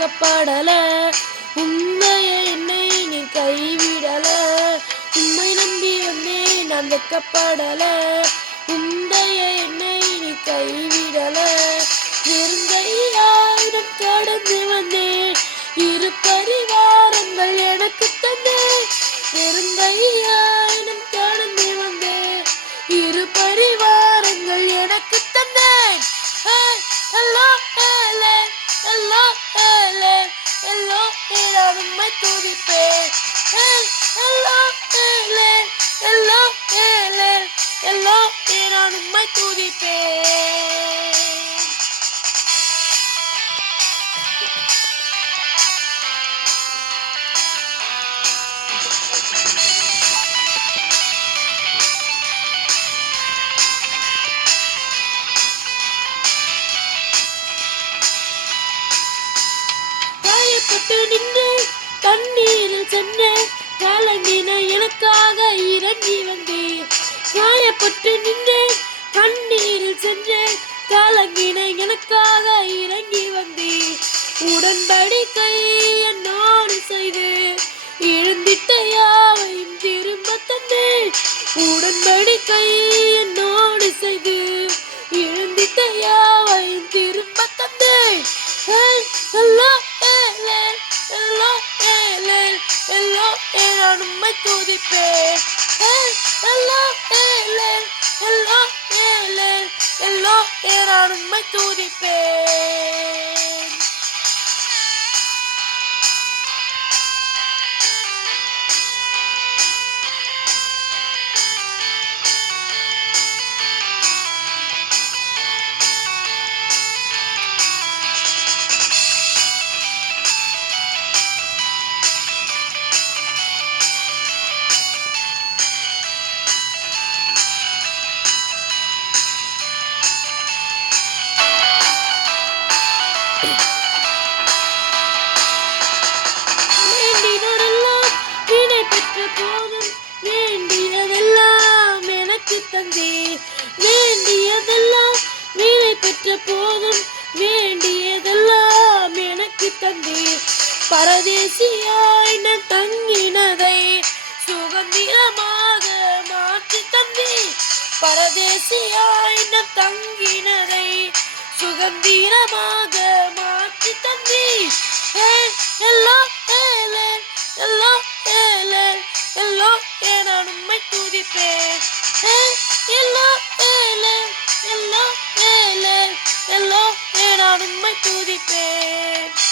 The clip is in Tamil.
வெக்கப்படல. உண்மையை என்னை நீ கைவிடல. உண்மை நம்பி வந்தேன் நான் வெக்கப்படல. உண்மையை என்னை நீ கைவிடல. நெருங்கையாயிரம் கடந்து வந்தேன். இரு பரிவாரங்கள் எனக்கு தந்தேன். நெருங்கையாயிரம் கடந்து வந்தேன். இரு பரிவாரங்கள் எனக்கு தந்தேன். ஹலோ ஹேலே ஹலோ ஹேலே ஹலோ நான் உம்மை துதிப்பேன். ஹலோ ஹேலே ஹலோ ஹேலே ஹலோ நான் உம்மை துதிப்பேன். காயப்பட்டு நின்று தண்ணீரில் சென்றேன். கலங்கின எனக்காக இறங்கி வந்தேன். காயப்பட்டு நின்றேன் கண்ணீரில் சென்றேன். கலங்கின எனக்காக இறங்கி வந்தேன். உடன்படிக்கை என்னோடு செய்து இழந்திட்ட யாவையும் திரும்ப தந்தேன். உடன்படிக்கை என்னோடு செய்து இழந்திட்ட யாவையும் திரும்ப தந்தேன். ஹலோ ஹேலே ஹலோ ஹேலே ஹலோ நான் உம்மை துதிப்பேன். ஹலோ ஹேலே ஹலோ ஹேலே ஹலோ நான் உம்மை துதிப்பேன். வேண்டினதெல்லாம் வினை பெற்ற போதும் வேண்டியதெல்லாம் எனக்கு தந்தீர். வேண்டியதெல்லாம் வினை பெற்ற போதும் வேண்டியதெல்லாம் எனக்கு தந்தீர். பரதேசியாய் நான் தங்கினதை சுகந்திரமாக மாற்றி தந்தீர். பரதேசியாய் நான் தங்கினதை சுகந்திரமாக மாற்றி தந்தீர். ஹலோ ஹேலே ஹலோ ஹேலே ஹலோ நான் உம்மை துதிப்பேன். ஹலோ